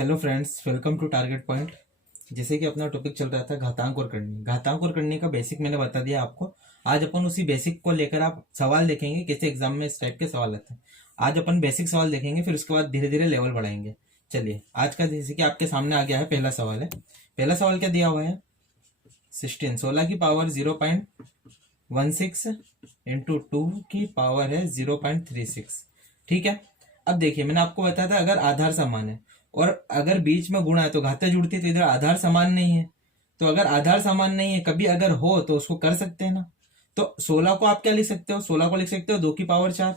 Hello friends, welcome to target point. जैसे कि अपना टॉपिक चल रहा था घातांक और करनी। घातांक और करनी का बेसिक मैंने बता दिया आपको। आज अपन उसी बेसिक को लेकर आप सवाल देखेंगे, कैसे एग्जाम में इस टाइप के सवाल आते हैं। आज अपन बेसिक सवाल देखेंगे, फिर उसके बाद धीरे धीरे लेवल बढ़ाएंगे। चलिए, आज का जैसे कि आपके सामने आ गया है, पहला सवाल है। पहला सवाल क्या दिया हुआ है? 16 की पावर 0.16 इंटू 2 की पावर है 0.36। ठीक है। अब देखिए, मैंने आपको बताया था अगर आधार समान है और अगर बीच में गुणा है तो घाते जुड़ती है, तो इधर आधार समान नहीं है। तो अगर आधार समान नहीं है, कभी अगर हो तो उसको कर सकते हैं ना। तो 16 को आप क्या लिख सकते हो? 16 को लिख सकते हो 2 की पावर 4।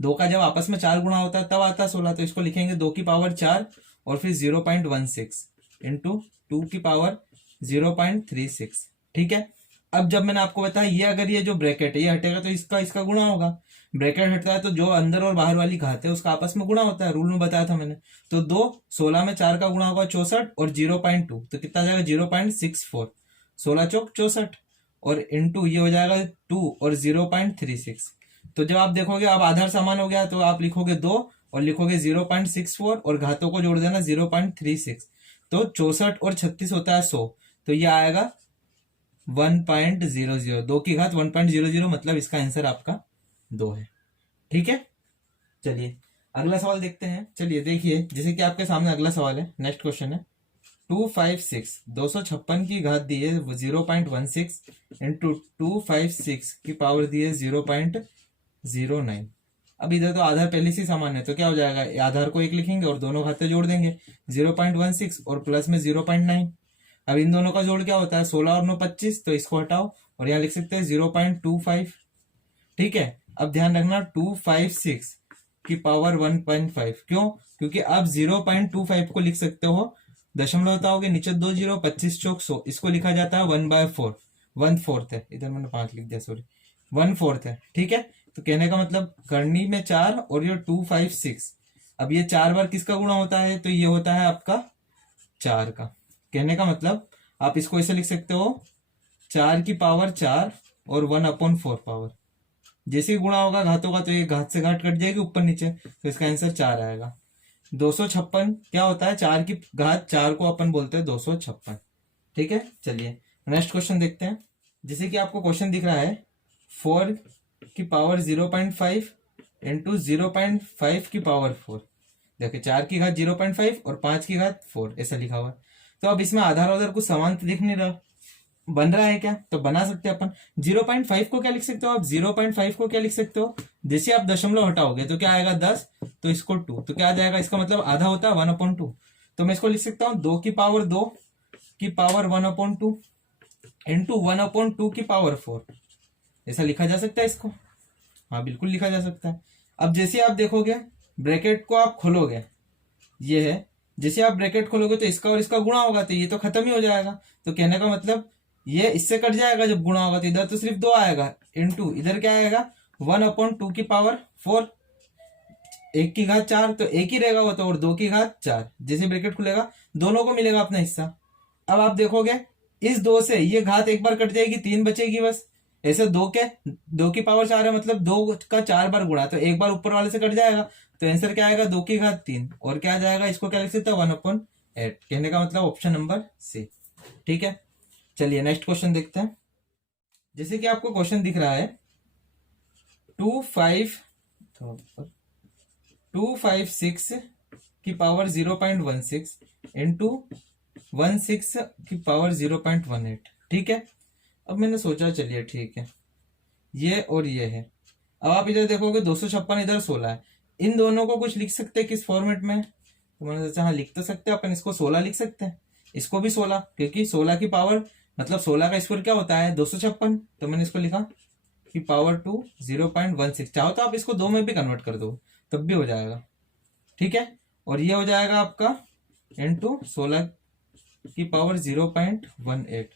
2 का जब आपस में 4 गुणा होता है तब आता है 16, तो इसको लिखेंगे 2 की पावर 4 और फिर 0.16 इंटू 2 की पावर 0.36। ठीक है। अब जब मैंने आपको बताया ये अगर ये जो ब्रैकेट है ये हटेगा तो इसका इसका गुणा होगा। ब्रैकेट हटता है तो जो अंदर और बाहर वाली घात है उसका आपस में गुणा होता है, रूल में बताया था मैंने। तो 16 में 4 का गुणा होगा 64 और 0.2 तो कितना जाएगा 0.64। 16 चौक 64 और इंटू ये हो जाएगा 2 और 0.36। तो जब आप देखोगे अब आधार समान हो गया तो आप लिखोगे 2 और लिखोगे 0.64 और घातों को जोड़ देना 0.36। तो 64 और 36 होता है 100। तो ये आएगा 1.00। 2 की घात 1.00, मतलब इसका आंसर आपका 2 है। ठीक है। चलिए अगला सवाल देखते हैं। चलिए देखिए, जैसे कि आपके सामने अगला सवाल है, नेक्स्ट क्वेश्चन है 256। 256 की घात दी है 0.16 इंटू 256 की पावर दी है 0.09। अब इधर तो आधार पहले से समान है, तो क्या हो जाएगा, आधार को एक लिखेंगे और दोनों घाते जोड़ देंगे 0.16 और प्लस में 0.9। अब इन दोनों का जोड़ क्या होता है 16 और 9 25, तो इसको हटाओ और यहाँ लिख सकते हैं 0.25। ठीक है। अब ध्यान रखना 256 की पावर 1.5, क्यों? क्योंकि आप 0.25 को लिख सकते हो, दशमलव बताओगे नीचे 2 0, 25 चौक 100, इसको लिखा जाता है 1/4। 1/4 है, इधर मैंने 5 लिख दिया, सॉरी, 1/4 है। ठीक है। तो कहने का मतलब करनी में 4 और ये 256। अब ये 4 बार किसका गुणा होता है? तो ये होता है आपका 4 का। कहने का मतलब आप इसको ऐसे लिख सकते हो 4 की पावर 4 और 1/4 पावर। जैसे ही गुणा होगा घातों का तो ये घात से घात कट जाएगी ऊपर नीचे, तो इसका आंसर 4 आएगा। 256 क्या होता है? 4 की घात 4 को अपन बोलते हैं 256। ठीक है। चलिए नेक्स्ट क्वेश्चन देखते हैं। जैसे कि आपको क्वेश्चन दिख रहा है 4 की पावर 0.5 इंटू 0.5 की पावर 4। देखिए 4 की घात 0.5 और 5 की घात 4 ऐसा लिखा हुआ है। तो अब इसमें आधार उधर कुछ समान तो दिख नहीं रहा, बन रहा है क्या? तो बना सकते हैं अपन। 0.5 को क्या लिख सकते हो आप? 0.5 को क्या लिख सकते हो? जैसे आप दशमलव हटाओगे तो क्या आएगा 10, तो इसको 2, तो क्या आ जाएगा? इसका मतलब आधा होता है 1/2। तो मैं इसको लिख सकता हूँ 2 की पावर 2 की पावर 1/2 इंटू 1/2 की पावर 4। ऐसा लिखा जा सकता है इसको? हाँ बिल्कुल लिखा जा सकता है। अब जैसे आप देखोगे ब्रैकेट को आप खोलोगे, ये है, जैसे आप ब्रैकेट खोलोगे तो इसका और इसका गुणा होगा तो ये तो खत्म ही हो जाएगा। तो कहने का मतलब ये इससे कट जाएगा जब गुणा होगा, तो इधर तो सिर्फ 2 आएगा इंटू इधर क्या आएगा 1/2 की पावर 4। 1 की घात 4 तो एक ही रहेगा वो तो, और 2 की घात 4। जैसे ब्रैकेट खुलेगा दोनों को मिलेगा अपना हिस्सा। अब आप देखोगे इस 2 से ये घात एक बार कट जाएगी, 3 बचेगी बस। ऐसे 2 की पावर 4 है, मतलब 2 का 4 बार गुणा, तो एक बार ऊपर वाले से कट जाएगा। तो आंसर क्या आएगा 2 की घात 3 और क्या आ जाएगा, इसको क्या लिख सकते हैं 1/8। कहने का मतलब ऑप्शन नंबर सी। ठीक है। चलिए नेक्स्ट क्वेश्चन देखते हैं। जैसे कि आपको क्वेश्चन दिख रहा है 256 की पावर 0.16 इंटू 16 की पावर 0.18। ठीक है। अब मैंने सोचा चलिए ठीक है, ये और ये है। अब आप इधर देखोगे 256 इधर 16 है, इन दोनों को कुछ लिख सकते हैं किस फॉर्मेट में? तो मैंने सोचा हाँ लिख तो सकते हैं अपन, इसको 16 लिख सकते हैं, इसको भी 16, क्योंकि 16 की पावर मतलब 16 का स्क्वायर क्या होता है 256। तो मैंने इसको लिखा कि पावर 2 0.16। चाहो तो आप इसको 2 में भी कन्वर्ट कर दो तब भी हो जाएगा। ठीक है। और ये हो जाएगा आपका इंटू 16 की पावर 0.18।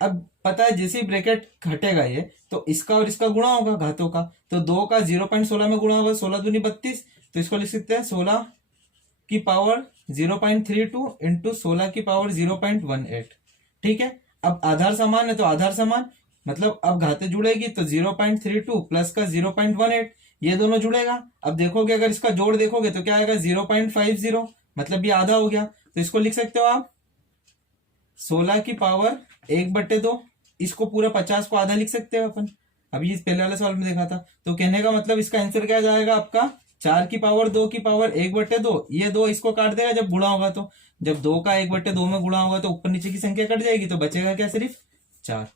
अब पता है जैसे ही ब्रैकेट हटेगा ये तो इसका और इसका गुणा होगा घातों का, तो 2 का 0.16 में गुणा होगा, 16 दूनी 32, तो इसको लिख सकते हैं 16 की पावर 0.32 इंटू 16 की पावर 0.18। ठीक है। अब आधार समान है तो आधार समान, मतलब अब घाते जुड़ेगी तो 0.32 प्लस का 0.18 ये दोनों जुड़ेगा। अब देखोगे अगर इसका जोड़ देखोगे तो क्या आएगा 0.50, मतलब ये आधा हो गया, तो इसको लिख सकते हो आप 16 की पावर 1/2। इसको पूरा 50 को आधा लिख सकते हो अपन, अभी इस पहले वाले सवाल में देखा था। तो कहने का मतलब इसका आंसर क्या जाएगा आपका 4 की पावर 2 की पावर 1/2। ये 2 इसको काट देगा जब गुणा होगा, तो जब 2 का 1/2 में गुणा होगा तो ऊपर नीचे की संख्या कट जाएगी, तो बचेगा क्या सिर्फ 4।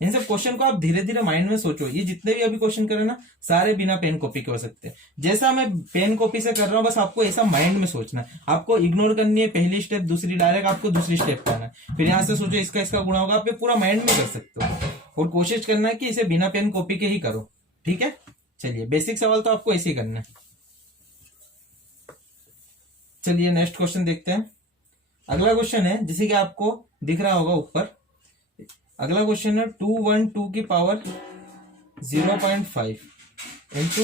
इन सब क्वेश्चन को आप धीरे धीरे माइंड में सोचो। ये जितने भी अभी क्वेश्चन करे ना सारे बिना पेन कॉपी के हो सकते हैं। जैसा मैं पेन कॉपी से कर रहा हूँ बस आपको ऐसा माइंड में सोचना है। आपको इग्नोर करनी है पहली स्टेप, दूसरी डायरेक्ट आपको दूसरी स्टेप करना है, फिर यहाँ से सोचो इसका इसका गुणा होगा। आप ये पूरा माइंड में कर सकते हो और कोशिश करना है कि इसे बिना पेन कॉपी के ही करो, ठीक है। चलिए बेसिक सवाल तो आपको ऐसे ही करना है। चलिए नेक्स्ट क्वेश्चन देखते हैं। अगला क्वेश्चन है जैसे कि आपको दिख रहा होगा ऊपर, अगला क्वेश्चन है 212 की पावर 0.5 इंटू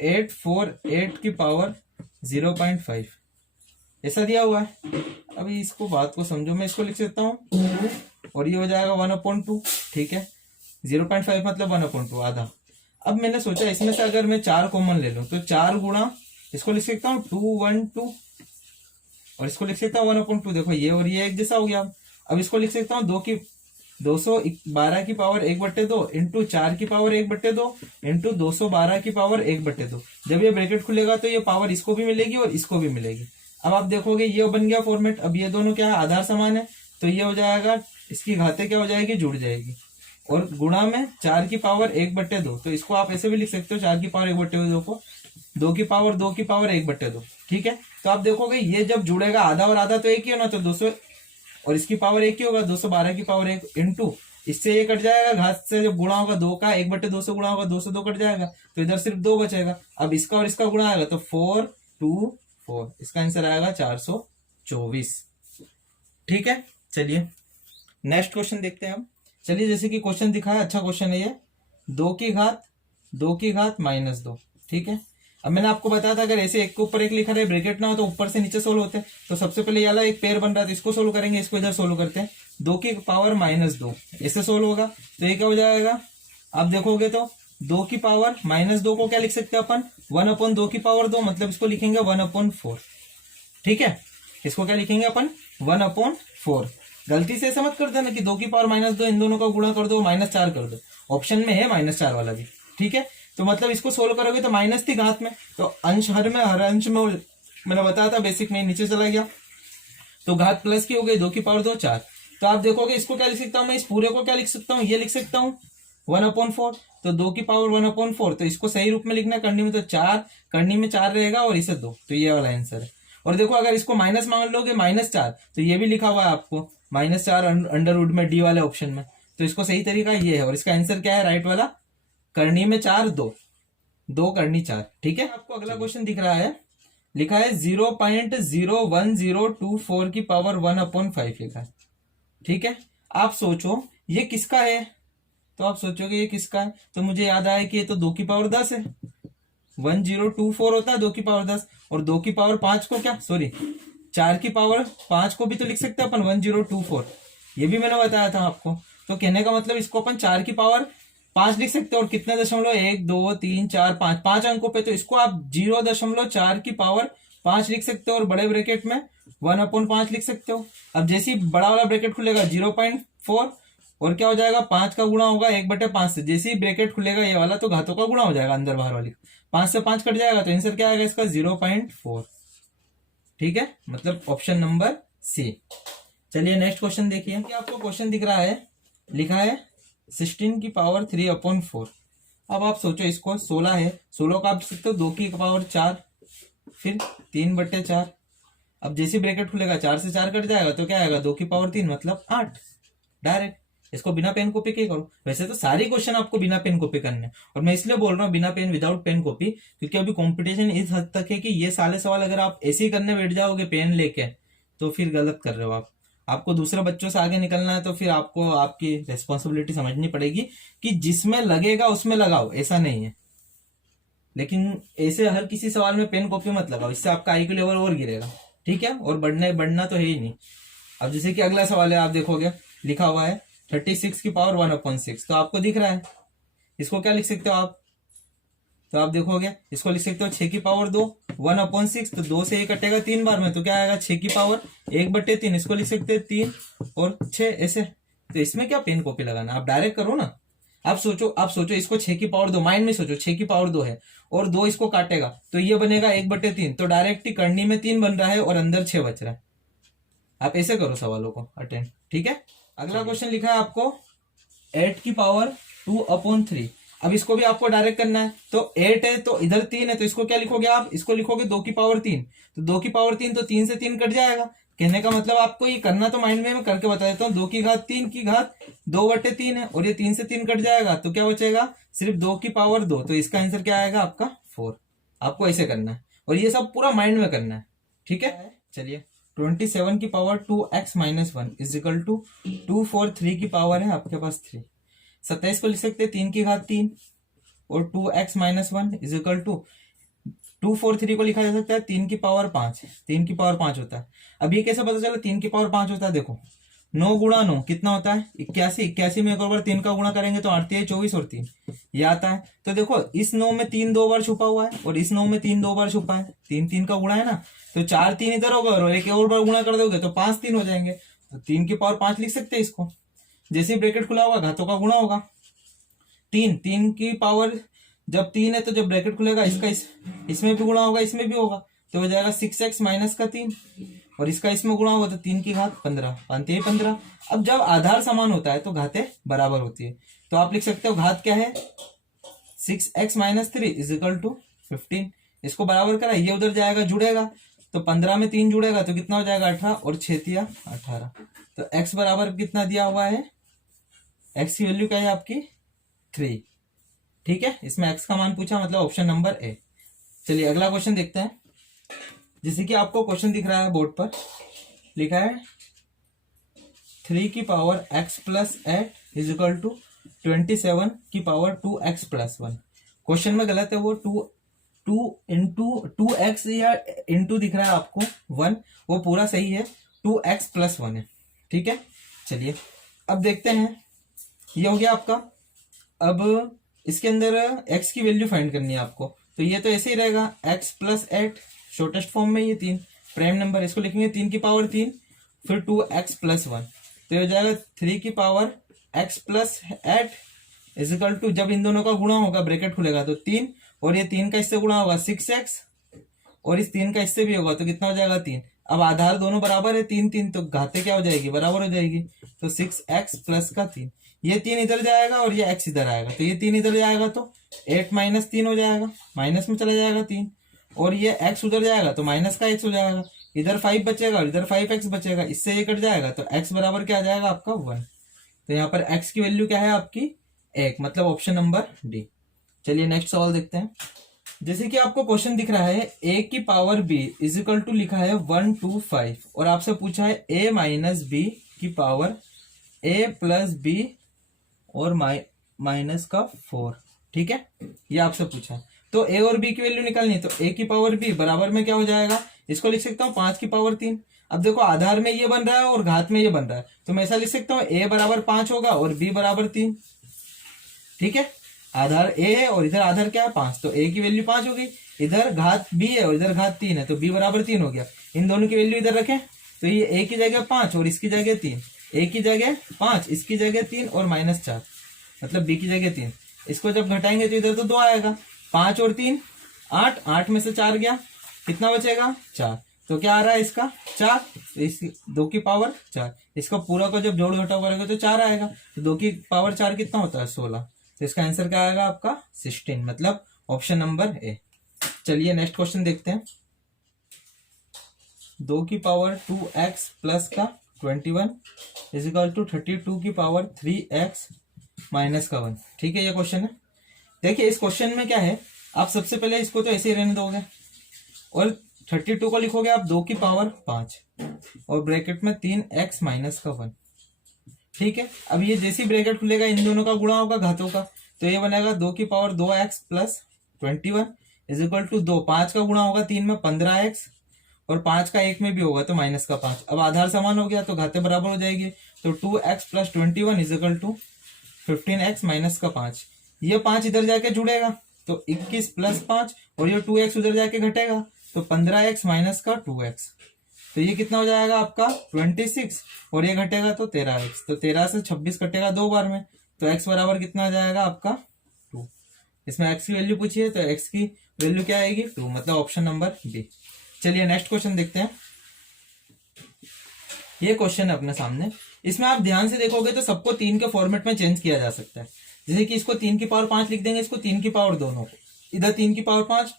848 की पावर 0.5 ऐसा दिया हुआ है। अभी इसको बात को समझो, मैं इसको लिख सकता हूँ 2 और ये हो जाएगा 1/2, ठीक है। 0.5 मतलब 1/2 आधा। अब मैंने सोचा इसमें से अगर मैं 4 कॉमन ले लूं तो 4 गुणा इसको लिख सकता हूँ 212 और इसको लिख सकता हूँ 1/2। देखो ये और ये एक जैसा हो गया। अब इसको लिख सकता हूँ 212 की पावर 1/2 इंटू 4 की पावर 1/2 इंटू 212 की पावर 1/2। जब ये ब्रैकेट खुलेगा तो ये पावर इसको भी मिलेगी और इसको भी मिलेगी। अब आप देखोगे ये बन गया फॉर्मेट। अब ये दोनों क्या है आधार समान है, तो ये हो जाएगा इसकी घातें क्या हो जाएगी जुड़ जाएगी, और गुणा में 4 की पावर 1/2। तो इसको आप ऐसे भी लिख सकते हो 4 की पावर 1/2 को 2 की पावर 2 की पावर 1/2, ठीक है। तो आप देखोगे ये जब जुड़ेगा आधा और आधा तो एक ही होना, तो 200 और इसकी पावर एक ही होगा 212 की पावर 1 इंटू इससे ये कट जाएगा, घात से जब गुणा होगा 2 का 1/2 से गुणा होगा 202 कट जाएगा, तो इधर सिर्फ 2 बचेगा। अब इसका और इसका गुणा आएगा तो 424, इसका आंसर आएगा 424, ठीक है। चलिए नेक्स्ट क्वेश्चन देखते हैं हम। चलिए जैसे कि क्वेश्चन दिखा है, अच्छा क्वेश्चन है ये, 2 की घात -2, ठीक है। अब मैंने आपको बताया था अगर ऐसे एक के ऊपर एक लिखा रहे ब्रैकेट ना हो तो ऊपर से नीचे सोल्व होते हैं। तो सबसे पहले ये वाला एक पेयर बन रहा था, इसको सोल्व करेंगे, इसको इधर सोल्व करते हैं। 2 की पावर -2 ऐसे सोल्व होगा, तो ये क्या हो जाएगा, आप देखोगे तो 2 की पावर -2 को क्या लिख सकते हैं अपन 1/2 की पावर 2, मतलब इसको लिखेंगे 1/4, ठीक है। इसको क्या लिखेंगे अपन 1/4। गलती से ऐसा मत कर देना कि 2 की पावर -2 इन दोनों का गुणा कर दो -4 कर दो, ऑप्शन में है -4 वाला भी, ठीक है। तो मतलब इसको सोल्व करोगे तो माइनस थी घात में, तो अंश हर अंश में मैंने बताया था बेसिक में नीचे चला गया, तो घात प्लस की हो गई 2 की पावर 2 4। तो आप देखोगे इसको क्या लिख सकता हूं मैं, इस पूरे को क्या लिख सकता हूँ, ये लिख सकता हूँ 1/4। तो 2 की पावर 1/4, तो इसको सही रूप में लिखना है करनी में, तो 4 करनी में 4 रहेगा और इसे 2, तो ये वाला आंसर है। और देखो अगर इसको माइनस मान लोगे -4, तो ये भी लिखा हुआ है आपको -4 अंडर रूट में डी वाले ऑप्शन में, तो इसको सही तरीका ये है। और इसका आंसर क्या है राइट वाला, करनी में 4 2 करनी 4, ठीक है। आपको अगला क्वेश्चन दिख रहा है, लिखा है 0.01024 की पावर 1/5 लिखा है, ठीक है। आप सोचो ये किसका है, तो आप सोचोगे ये किसका है, तो मुझे याद आया कि ये तो 2 की पावर 10 है, 1024 होता है 2 की पावर 10, और 2 की पावर 5 को क्या, सॉरी 4 की पावर 5 को भी तो लिख सकते हैं अपन 1024, ये भी मैंने बताया था आपको। तो कहने का मतलब इसको अपन 4 की पावर 5 लिख सकते हैं, और कितने दशमलव 1 2 3 4 5 अंकों पे, तो इसको आप 0.4 की पावर 5 लिख सकते हो, और बड़े ब्रैकेट में 1/5 लिख सकते हो। अब जैसे ही बड़ा वाला ब्रैकेट खुलेगा 0.4 और क्या हो जाएगा 5 का गुणा होगा 1/5 से, जैसे ही ब्रैकेट खुलेगा ये वाला तो घातों का गुणा हो जाएगा अंदर बाहर वाली, 5 से 5 कट जाएगा, तो आंसर क्या आएगा इसका 0.4, ठीक है, मतलब ऑप्शन नंबर सी। चलिए नेक्स्ट क्वेश्चन देखिए, आपको क्वेश्चन दिख रहा है, लिखा है 16 की पावर 3/4। अब आप सोचो इसको 16 है, 16 का आप सकते हो 2 की पावर 4 फिर 3/4। अब जैसे ब्रैकेट खुलेगा 4 से 4 कट जाएगा, तो क्या आएगा 2 की पावर 3 मतलब 8 डायरेक्ट। इसको बिना पेन कॉपी के करो, वैसे तो सारी क्वेश्चन आपको बिना पेन कॉपी करने हैं, और मैं इसलिए बोल रहा हूँ बिना पेन विदाउट पेन कॉपी, क्योंकि अभी कंपटीशन इस हद तक है कि ये सारे सवाल अगर आप ऐसे ही करने बैठ जाओगे पेन लेके तो फिर गलत कर रहे हो आप। आपको दूसरे बच्चों से आगे निकलना है तो फिर आपको आपकी रेस्पॉन्सिबिलिटी समझनी पड़ेगी कि जिसमें लगेगा उसमें लगाओ, ऐसा नहीं है। लेकिन ऐसे हर किसी सवाल में पेन कॉपी मत लगाओ, इससे आपका आईक्यू लेवल और गिरेगा, ठीक है, और बढ़ना तो है ही नहीं। अब जैसे कि अगला सवाल है, आप देखोगे लिखा हुआ है 36 की पावर 1/6, तो आपको दिख रहा है, इसको क्या लिख सकते हो आप तो आप देखोगे इसको लिख सकते हो 6 की पावर 2, 1/6, तो 2 से 1 कटेगा 3 बार में, तो क्या आएगा 6 की पावर 1/3। इसको लिख सकते हैं 3 और 6 ऐसे। तो इसमें क्या पेन कॉपी लगाना, आप डायरेक्ट करो ना। आप सोचो इसको 6 की पावर 2, माइंड में सोचो 6 की पावर 2 है और 2 इसको काटेगा तो ये बनेगा 1/3, तो डायरेक्ट ही करनी में 3 बन रहा है और अंदर 6 बच रहा है। आप ऐसे करो सवालों को अटेंड, ठीक है। अगला क्वेश्चन लिखा है आपको 8 की पावर 2/3। अब इसको भी आपको डायरेक्ट करना है, तो 8 है तो इधर 3 है, तो इसको क्या लिखोगे आप, इसको लिखोगे 2 की पावर 3, तो 2 की पावर 3 तो 3 से 3 कट जाएगा। कहने का मतलब आपको ये करना तो माइंड में मैं करके बता देता हूँ, 2 की घात 3 की घात 2/3 है और ये 3 से 3 कट जाएगा, तो क्या बचेगा सिर्फ 2 की पावर 2, तो इसका आंसर क्या आएगा आपका 4। आपको ऐसे करना है और ये सब पूरा माइंड में करना है, ठीक है। चलिए 27 की पावर 2x-1 इजिकल टू 2 4 3 की पावर है आपके पास 3। 27 को लिख सकते हैं 3 की घात 3 और 2x-1 इजिकल टू 2 4 3 को लिखा जा सकता है 3 की पावर 5। 3 की पावर 5 होता है। अब ये कैसे पता चला 3 की पावर 5 होता है, देखो 9 गुणा 9 कितना होता है 81। 81 में एक और बार 3 का गुणा करेंगे तो 8 है 24 और 3 ये आता है। तो देखो इस 9 में 3 2 बार छुपा हुआ है और इस 9 में 3 2 बार छुपा है, 3 3 का गुणा है ना, तो 4 3 इधर होगा और एक और बार गुणा कर दोगे तो 5 3 हो जाएंगे, तो 3 की पावर 5 लिख सकते हैं इसको। जैसे ही ब्रैकेट खुला होगा घातों का गुणा होगा, 3 की पावर जब 3 है तो जब ब्रैकेट खुलेगा इसका इसमें भी गुणा होगा इसमें भी होगा, तो हो जाएगा 6x-3 और इसका इसमें गुणा होगा तो 3 की घात 15, 15। अब जब आधार समान होता है तो घातें बराबर होती है, तो आप लिख सकते हो घात क्या है 6x-3 इजिकल टू 15। इसको बराबर करा, ये उधर जाएगा जुड़ेगा तो 15 में 3 जुड़ेगा तो कितना हो जाएगा 18 और 6 18। तो x बराबर कितना दिया हुआ है, x की वैल्यू क्या है आपकी 3, ठीक है। इसमें x का मान पूछा मतलब ऑप्शन नंबर ए। चलिए अगला क्वेश्चन देखते हैं। जैसे कि आपको क्वेश्चन दिख रहा है बोर्ड पर, लिखा है 3 की पावर x+8 इजिकल टू 27 की पावर 2x+1। क्वेश्चन में गलत है, वो 2x या इंटू दिख रहा है आपको 1, वो पूरा सही है 2x+1 है, ठीक है। चलिए अब देखते हैं, ये हो गया आपका। अब इसके अंदर x की वैल्यू फाइंड करनी है आपको, तो ये तो ऐसे ही रहेगा x+8 शॉर्टेस्ट फॉर्म में, ये 3 प्राइम नंबर, इसको लिखेंगे 3 की पावर 3 फिर 2x+1, तो ये हो जाएगा 3 की पावर x+8 इजिकल टू, जब इन दोनों का गुणा होगा ब्रैकेट खुलेगा तो 3 और ये 3 का इससे गुणा होगा 6x और इस 3 का इससे भी होगा तो कितना हो जाएगा 3। अब आधार दोनों बराबर है 3 3, तो घाते क्या हो जाएगी बराबर हो जाएगी, तो 6x प्लस का 3, ये 3 इधर जाएगा और ये x इधर आएगा, तो ये 3 इधर जाएगा तो 8 माइनस 3 हो जाएगा, माइनस में चला जाएगा 3 और ये x उधर जाएगा तो माइनस का x हो जाएगा, इधर 5 बचेगा और इधर 5x बचेगा, इससे ये कट जाएगा तो x बराबर क्या आ जाएगा आपका 1। तो यहाँ पर x की वैल्यू क्या है आपकी 1, मतलब ऑप्शन नंबर डी। चलिए नेक्स्ट सवाल देखते हैं। जैसे कि आपको क्वेश्चन दिख रहा है a की पावर b इजिकल टू लिखा है 1 2 5 और आपसे पूछा है a माइनस b की पावर a प्लस b और माइनस का 4, ठीक है, ये आपसे पूछा है। तो a और b की वैल्यू निकालनी है, तो a की पावर b बराबर में क्या हो जाएगा, इसको लिख सकता हूँ 5 की पावर 3। अब देखो आधार में ये बन रहा है और घात में ये बन रहा है, तो मैं ऐसा लिख सकता हूँ a बराबर 5 होगा और b बराबर 3, ठीक है। आधार a है और इधर आधार क्या है 5, तो a की वैल्यू 5 हो गई, इधर घात b है और इधर घात 3 है तो b बराबर 3 हो गया। इन दोनों की वैल्यू इधर रखें तो ये a की जगह 5 और इसकी जगह 3, a की जगह 5 इसकी जगह 3 और -4, मतलब b की जगह 3। इसको जब घटाएंगे तो इधर तो 2 आएगा, 5 और 3 8, 8 में से 4 गया, कितना बचेगा 4, तो क्या आ रहा है इसका 4, तो इस 2 की पावर 4, इसका पूरा को जब जोड़ घटाव करेंगे तो 4 आएगा, तो 2 की पावर 4 कितना होता है 16, तो इसका आंसर क्या आएगा आपका 16, मतलब ऑप्शन नंबर ए। चलिए नेक्स्ट क्वेश्चन देखते हैं। 2 की पावर 2x प्लस का 21 इजिकल टू 32 की पावर 3x माइनस का 1, ठीक है, ये क्वेश्चन है। देखिए इस क्वेश्चन में क्या है, आप सबसे पहले इसको तो ऐसे ही रहने दोगे और 32 को लिखोगे आप 2 की पावर 5 और ब्रैकेट में 3x माइनस का 1, ठीक है। अब ये जैसी ब्रैकेट खुलेगा इन दोनों का गुणा होगा घातों का, तो ये बनेगा 2 की power 2x plus 21 is equal to 2, 5 का गुणा होगा 3 में 15x और 5 का 1 में भी होगा तो माइनस का 5। अब आधार समान हो गया तो घाते बराबर हो जाएगी, तो 2x plus 21 is equal to 15x minus का 5, ये 5 इधर जाके जुड़ेगा तो 21 प्लस 5 और ये 2x उधर जाके घटेगा तो 15x माइनस का 2x, तो ये कितना हो जाएगा आपका 26 और ये घटेगा तो 13x, तो 13 से 26 कटेगा 2 बार में, तो x बराबर कितना आ जाएगा आपका 2। इसमें x की वैल्यू पूछी है तो x की वैल्यू क्या आएगी 2, मतलब ऑप्शन नंबर बी। चलिए नेक्स्ट क्वेश्चन देखते हैं। ये क्वेश्चन है अपने सामने, इसमें आप ध्यान से देखोगे तो सबको 3 के फॉर्मेट में चेंज किया जा सकता है। जैसे कि इसको 3 की पावर 5 लिख देंगे, इसको 3 की पावर दोनों को, इधर 3 की पावर 5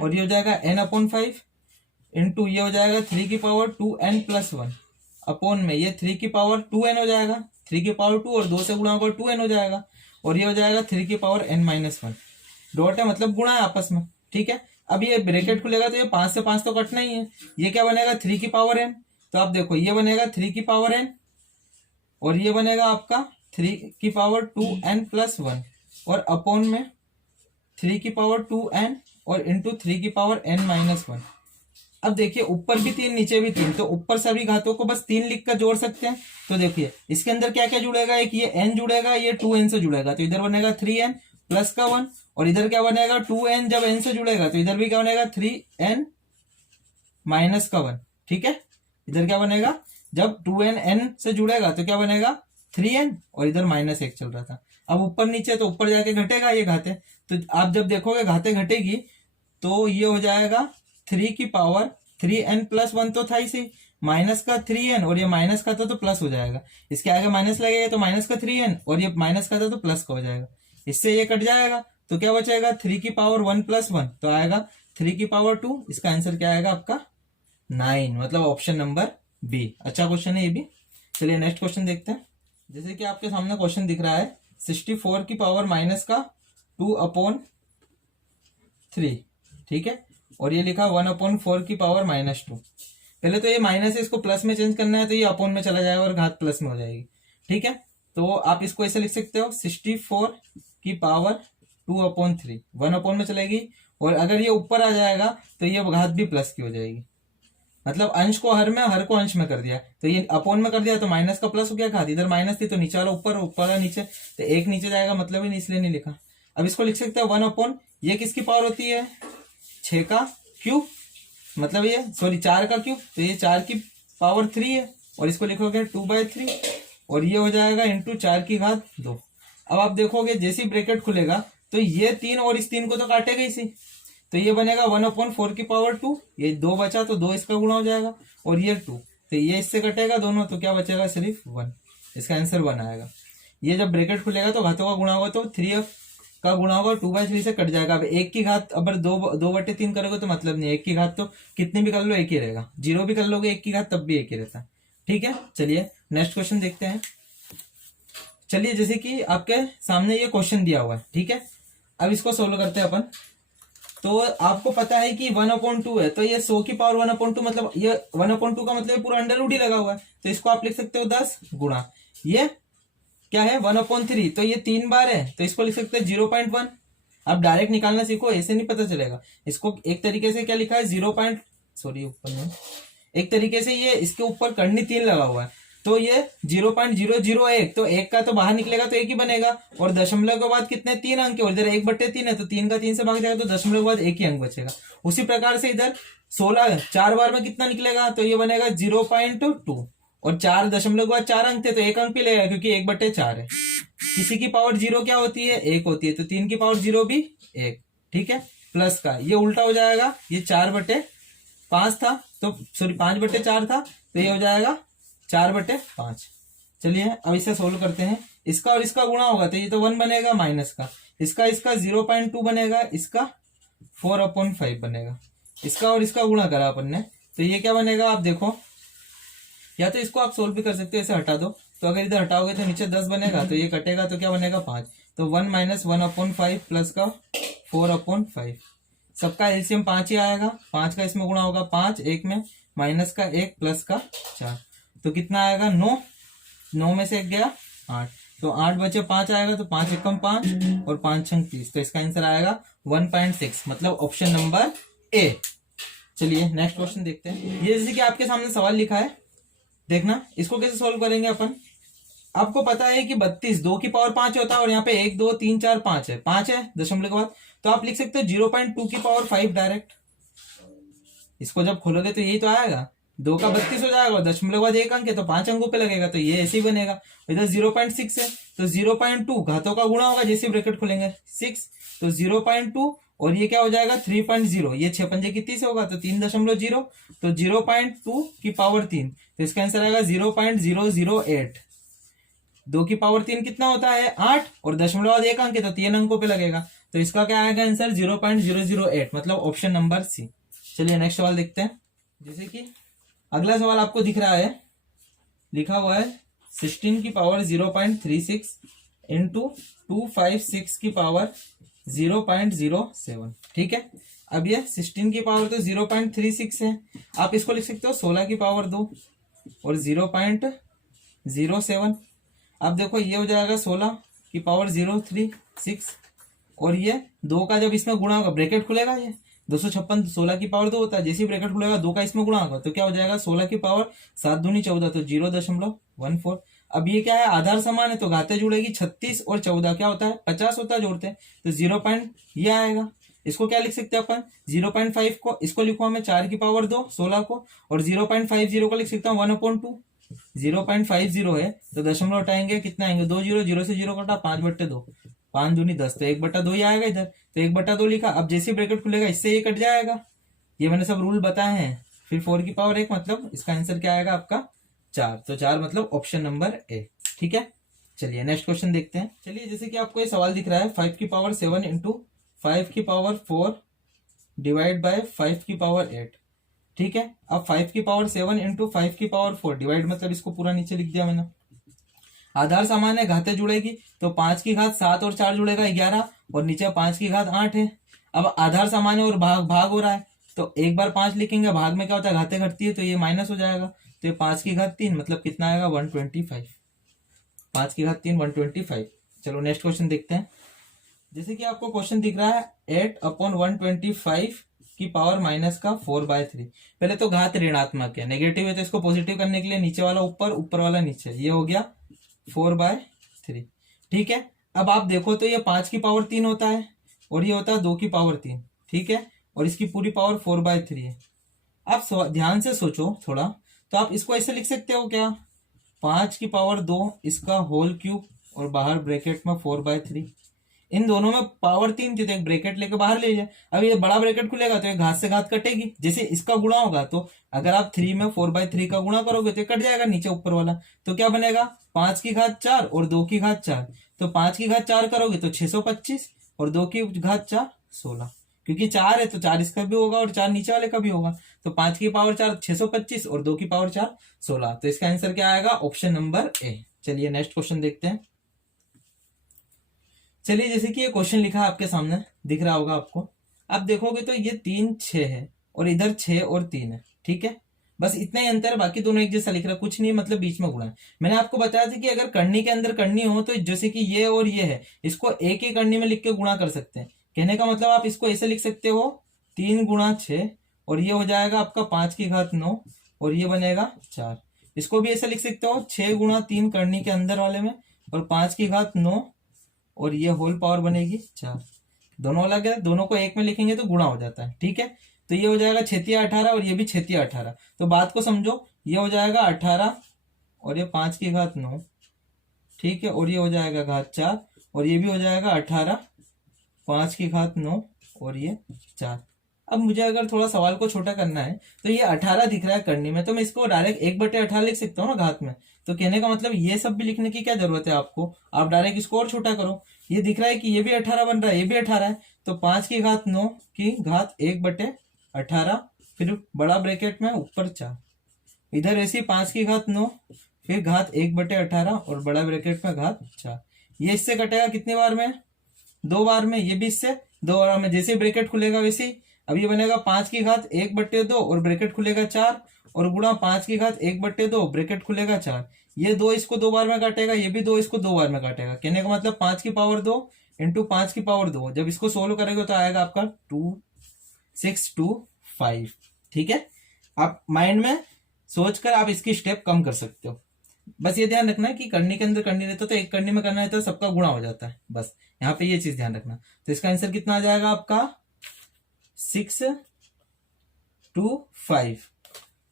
और ये हो जाएगा n/5 इंटू ये हो जाएगा 3 की पावर 2n+1 अपॉन में ये 3 की पावर 2n हो जाएगा, 3 की पावर 2 और 2 से गुणा होगा 2n हो जाएगा और ये हो जाएगा 3 की पावर n-1। डॉट है मतलब गुणा है आपस में, ठीक है। अब ये ब्रैकेट खुलेगा तो ये 5 से 5 तो कटना ही है, ये क्या बनेगा 3 की पावर n, तो आप देखो ये बनेगा 3 की पावर n और ये बनेगा आपका 3 की पावर 2n+1 और अपॉन में 3 की पावर 2n और इंटू 3 की पावर n-1। अब देखिए ऊपर भी 3 नीचे भी 3, तो ऊपर सभी घातों को बस 3 लिख कर जोड़ सकते हैं। तो देखिए इसके अंदर क्या क्या जुड़ेगा, एक ये n जुड़ेगा, ये 2n से जुड़ेगा तो इधर बनेगा 3n प्लस का 1 और इधर क्या बनेगा 2n जब n से जुड़ेगा तो इधर भी क्या बनेगा 3n माइनस का 1, ठीक है। इधर क्या बनेगा जब 2n n से जुड़ेगा तो क्या बनेगा 3n और इधर -1 चल रहा था। अब ऊपर नीचे तो ऊपर जाके घटेगा ये घाते, तो आप जब देखोगे घाते घटेगी तो ये हो जाएगा 3 की पावर 3n+1 तो था इसी माइनस का 3n और ये माइनस का था तो प्लस हो जाएगा, इसके आगे माइनस लगेगा तो माइनस का 3n और ये माइनस का था तो प्लस का हो जाएगा, इससे ये कट जाएगा तो क्या बचेगा 3 की पावर 1+1 तो आएगा 3 की पावर 2। इसका आंसर क्या आएगा आपका 9, मतलब ऑप्शन नंबर बी। अच्छा क्वेश्चन है ये भी। चलिए नेक्स्ट क्वेश्चन देखते हैं। जैसे कि आपके सामने क्वेश्चन दिख रहा है 64 की पावर माइनस का 2/3, ठीक है, और ये लिखा 1/4 की पावर -2। पहले तो ये माइनस है, इसको प्लस में चेंज करना है तो ये अपॉन में चला जाएगा और घात प्लस में हो जाएगी, ठीक है। तो आप इसको ऐसे लिख सकते हो 64 की पावर 2/3, 1 अपॉन में चलेगी और अगर ये ऊपर आ जाएगा तो ये घात भी प्लस की हो जाएगी, मतलब अंश को हर को अंश में कर दिया, तो ये अपॉन में कर दिया तो माइनस का प्लस हो गया, घात इधर माइनस थी तो नीचे वाला ऊपर, ऊपर वाला नीचे, तो एक नीचे जाएगा मतलब ही इसलिए नहीं लिखा। अब इसको लिख सकते हैं 1/, ये किसकी पावर होती है 6 का क्यूब, मतलब ये सॉरी 4 का क्यूब, तो ये 4 की पावर 3 है और इसको लिखोगे 2/3 और ये हो जाएगा इंटू 4 की घात 2। अब आप देखोगे जैसे ही ब्रैकेट खुलेगा तो ये 3 और इस 3 को तो काटेगा इसी, तो ये बनेगा 1/4 की पावर 2, ये 2 बचा तो 2 इसका गुणा हो जाएगा और ये 2, तो ये इससे कटेगा दोनों तो क्या बचेगा सिर्फ 1, इसका आंसर 1 आएगा। ये जब ब्रैकेट खुलेगा तो घातों का गुणा होगा तो 3 का गुणा होगा 2/3 से कट जाएगा। अब 1 की घात अगर 2/3 करोगे तो मतलब नहीं, 1 की घात तो कितनी भी कर लो 1 ही रहेगा, 0 भी कर लोगे 1 की घात तब भी 1 ही रहता, ठीक है। चलिए नेक्स्ट क्वेश्चन देखते हैं। चलिए जैसे कि आपके सामने ये क्वेश्चन दिया हुआ है, ठीक है, अब इसको सोल्व करते हैं अपन। तो आपको पता है कि 1/2 है तो ये 100 की पावर 1/2 मतलब ये 1/2 का मतलब पूरा अंडर रूट ही लगा हुआ है, तो इसको आप लिख सकते हो 10 गुणा ये क्या है 1/3, तो ये 3 बार है तो इसको लिख सकते हैं 0.1। आप डायरेक्ट निकालना सीखो, ऐसे नहीं पता चलेगा। इसको एक तरीके से क्या लिखा है ऊपर में एक तरीके से ये इसके ऊपर करनी 3 लगा हुआ है तो ये 0.001, तो 1 का तो बाहर निकलेगा तो 1 ही बनेगा और दशमलव के बाद कितने 3 अंक है और इधर 1/3 है तो 3 का 3 से भाग जाएगा तो दशमलव के बाद 1 ही अंक बचेगा। उसी प्रकार से इधर 16 4 बार में कितना निकलेगा तो ये बनेगा 0.2 और 4 दशमलव के बाद 4 अंक थे तो 1 अंक भी लगेगा क्योंकि 1/4 है। किसी की पावर 0 क्या होती है 1 होती है, तो 3 की पावर 0 भी 1, ठीक है। प्लस का ये उल्टा हो जाएगा, ये 4/5 था तो सॉरी 5/4 था तो ये हो जाएगा 4/5। चलिए अब इसे सोल्व करते हैं। इसका और इसका गुणा होगा तो ये तो 1 बनेगा माइनस का, इसका 0.2 बनेगा, इसका 4/5 बनेगा। इसका और इसका गुणा करा अपन ने तो ये क्या बनेगा आप देखो, या तो इसको आप सोल्व भी कर सकते हो, ऐसे हटा दो तो अगर इधर हटाओगे तो नीचे 10 बनेगा तो ये कटेगा तो क्या बनेगा 5, तो 1 - 1/5 प्लस का 4/5, सबका एलसीएम 5 ही आएगा, 5 का इसमें गुणा होगा 5, 1 में माइनस का 1 प्लस का 4, तो कितना आएगा 9, 9 में से 1 गया 8, तो 8 बचे 5 आएगा तो 5 एकम 5 और 5 छंग 30, तो इसका आंसर आएगा 1.6, मतलब ऑप्शन नंबर ए। चलिए नेक्स्ट क्वेश्चन देखते हैं। ये जैसे कि आपके सामने सवाल लिखा है, देखना इसको कैसे सोल्व करेंगे अपन। आपको पता है कि 32 2 की पावर 5 होता है और यहाँ पे 1 2 3 4 5 है, 5 है दशमलव के बाद, तो आप लिख सकते हो 0.2 की पावर 5 डायरेक्ट। इसको जब खोलोगे तो यही तो आएगा, 2 का 32 हो जाएगा और दशमलव के बाद 1 अंक है तो 5 अंकों पे लगेगा, तो ये ऐसे ही बनेगा। इधर 0.6 है तो 0.2 घातों का गुणा होगा, जैसे ब्रैकेट खोलेंगे 6, तो 0.2 और ये क्या हो जाएगा 3.0, ये 6 पंजे की 30 होगा तो 3.0, तो 0.2 की पावर 3, तो इसका आंसर आएगा 0.008। 2 की पावर 3 कितना होता है 8 और दशमलव बाद 1 अंक है तो 3 अंकों पे लगेगा, तो इसका क्या आएगा आंसर 0.008, मतलब ऑप्शन नंबर सी। चलिए नेक्स्ट सवाल देखते हैं। जैसे कि अगला सवाल आपको दिख रहा है, लिखा हुआ है 16 की पावर 0.36 इंटू 256 की पावर 0.07। ठीक है, अब ये 16 की पावर तो 0.36 है, आप इसको लिख सकते हो 16 की पावर 2 और 0.07। अब देखो ये हो जाएगा 16 की पावर 036 और ये 2 का जब इसमें गुणा होगा, ब्रैकेट खुलेगा, ये 256 16 की पावर 2 होता है, जैसे ही ब्रैकेट खुलेगा 2 का इसमें गुणा होगा तो क्या हो जाएगा 16 की पावर 7 दूनी 14, तो 0.14। अब ये क्या है आधार समान है तो घाते जुड़ेगी, 36 और 14 क्या होता है 50 होता है, जोड़ते हैं तो 0. ये आएगा। इसको क्या लिख सकते हैं अपन 0.5 को, इसको लिखो हमें 4 की पावर 2 16 को, और 0.50 को लिख सकता हूँ 1/2। 0.50 है तो दशमलव हटाएंगे कितना आएंगे 2 0, 0 से 0 कटा 5/2, 5 दूनी 10, तो 1/2 ही आएगा इधर, तो 1/2 लिखा। अब जैसे ब्रैकेट खुलेगा इससे ये कट जाएगा, ये मैंने सब रूल बताए हैं। फिर 4 की पावर 1 मतलब इसका आंसर क्या आएगा आपका 4, तो 4 मतलब ऑप्शन नंबर ए। ठीक है, चलिए नेक्स्ट क्वेश्चन देखते हैं। चलिए जैसे कि आपको ये सवाल दिख रहा है 5 की पावर 7 इंटू 5 की पावर 4 डिवाइड बाय 5 की पावर 8। ठीक है, अब 5 की पावर 7 इंटू 5 की पावर 4 डिवाइड मतलब इसको पूरा नीचे लिख दिया मैंने। आधार समान है घाते जुड़ेगी तो 5 की घात 7 और 4 जुड़ेगा 11 और नीचे 5 की घात 8 है। अब आधार समान है और भाग भाग हो रहा है तो एक बार 5 लिखेंगे, भाग में क्या होता है घाते घटती है तो ये माइनस हो जाएगा, तो ये 5 की घात 3 मतलब कितना आएगा 125। 5 की घात 3 125। चलो नेक्स्ट क्वेश्चन देखते हैं। जैसे कि आपको क्वेश्चन दिख रहा है 8/125 की पावर माइनस का 4/3। पहले तो घात ऋणात्मक है, नेगेटिव है तो इसको पॉजिटिव करने के लिए नीचे वाला ऊपर ऊपर वाला नीचे, ये हो गया 4/3। ठीक है, अब आप देखो तो ये 5 की पावर 3 होता है और ये होता है 2 की पावर 3। ठीक है, और इसकी पूरी पावर 4/3 है। आप ध्यान से सोचो थोड़ा, तो आप इसको ऐसे लिख सकते हो क्या 5 की पावर 2 इसका होल क्यूब और बाहर ब्रैकेट में 4/3। इन दोनों में पावर 3 थी तो एक ब्रैकेट लेके बाहर ले जाए। अब ये बड़ा ब्रैकेट खुलेगा तो ये घात से घात कटेगी, जैसे इसका गुणा होगा तो अगर आप 3 में 4/3 का गुणा करोगे तो कट जाएगा नीचे ऊपर वाला, तो क्या बनेगा 5 की घात 4 और 2 की घात 4, तो 5 की घात 4 करोगे तो 625 और 2 की घात 4 16, क्योंकि 4 है तो 4 इसका भी होगा और 4 नीचे वाले का भी होगा, तो 5 की पावर 4 625 और 2 की पावर 4 16, तो इसका आंसर क्या आएगा ऑप्शन नंबर ए। चलिए नेक्स्ट क्वेश्चन देखते हैं। चलिए जैसे कि ये क्वेश्चन लिखा है आपके सामने दिख रहा होगा आपको, आप देखोगे तो ये 3 6 है और इधर 6 और 3 है। ठीक है, बस इतना ही अंतर है, बाकी दोनों एक जैसा लिख रहा है, कुछ नहीं मतलब बीच में गुणा है। मैंने आपको बताया था कि अगर करनी के अंदर करनी हो तो जैसे कि ये और ये है इसको एक ही करनी में लिख के गुणा कर सकते हैं। कहने का मतलब आप इसको ऐसे लिख सकते हो 3 गुणा 6 और ये हो जाएगा आपका 5 की घात 9 और ये बनेगा 4। इसको भी ऐसे लिख सकते हो 6 गुणा 3 करनी के अंदर वाले में और 5 की घात 9 और ये होल पावर बनेगी 4। दोनों अलग है, दोनों को एक में लिखेंगे तो गुणा हो जाता है। ठीक है, तो ये हो जाएगा 6×18 और ये भी 6×18, तो बात को समझो, ये हो जाएगा 18 और ये 5 की घात 9। ठीक है, और ये हो जाएगा घात 4 और ये भी हो जाएगा 18 5 की घात 9 और ये 4। अब मुझे अगर थोड़ा सवाल को छोटा करना है तो ये 18 दिख रहा है करनी में, तो मैं इसको डायरेक्ट 1/18 लिख सकता हूँ ना घात में, तो कहने का मतलब ये सब भी लिखने की क्या जरूरत है आपको, आप डायरेक्ट इसको और छोटा करो। ये दिख रहा है कि ये भी 18 बन रहा है, ये भी 18 है, तो 5 की घात 9 की घात 1/18 फिर बड़ा ब्रैकेट में ऊपर 4, इधर ऐसी 5 की घात 9 फिर घात 1/18 और बड़ा ब्रैकेट में घात 4। ये इससे कटेगा कितनी बार में 2 बार में, ये भी इससे 2 बार में, जैसे ब्रैकेट खुलेगा वैसे ही। अब ये बनेगा 5 की घात 1/2 और ब्रैकेट खुलेगा 4 और गुणा 5 की घात 1/2 ब्रैकेट खुलेगा 4। ये 2 इसको 2 बार में काटेगा, ये भी 2 इसको 2 बार में काटेगा, कहने का मतलब 5 की पावर 2 इंटू 5 की पावर 2, जब इसको सोल्व करेंगे तो आएगा आपका 2625। ठीक है, आप माइंड में सोचकर आप इसकी स्टेप कम कर सकते हो। बस ये ध्यान रखना है कि करनी के अंदर करनी रहता तो एक करनी में करना रहता तो सबका गुणा हो जाता है, बस यहाँ पे ये चीज ध्यान रखना। तो इसका आंसर कितना आ जाएगा आपका 625।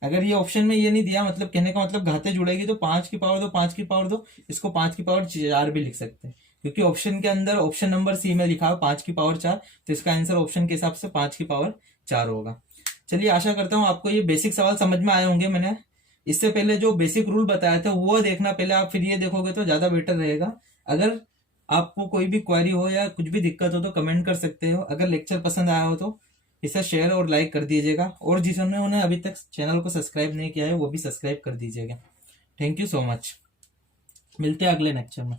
अगर ये ऑप्शन में ये नहीं दिया, मतलब कहने का मतलब घाते जुड़ेगी तो 5 की पावर 2, 5 की पावर 2, इसको 5 की पावर 4 भी लिख सकते हैं, क्योंकि ऑप्शन के अंदर ऑप्शन नंबर सी में लिखा है 5 की पावर 4, तो इसका आंसर ऑप्शन के हिसाब से 5 की पावर 4 होगा। चलिए आशा करता हूँ आपको ये बेसिक सवाल समझ में आए होंगे। मैंने इससे पहले जो बेसिक रूल बताया था वो देखना पहले आप, फिर ये देखोगे तो ज्यादा बेटर रहेगा। अगर आपको कोई भी क्वेरी हो या कुछ भी दिक्कत हो तो कमेंट कर सकते हो। अगर लेक्चर पसंद आया हो तो इसे शेयर और लाइक कर दीजिएगा, और जिन्होंने अभी तक चैनल को सब्सक्राइब नहीं किया है वो भी सब्सक्राइब कर दीजिएगा। Thank you so much. मिलते हैं अगले लेक्चर में।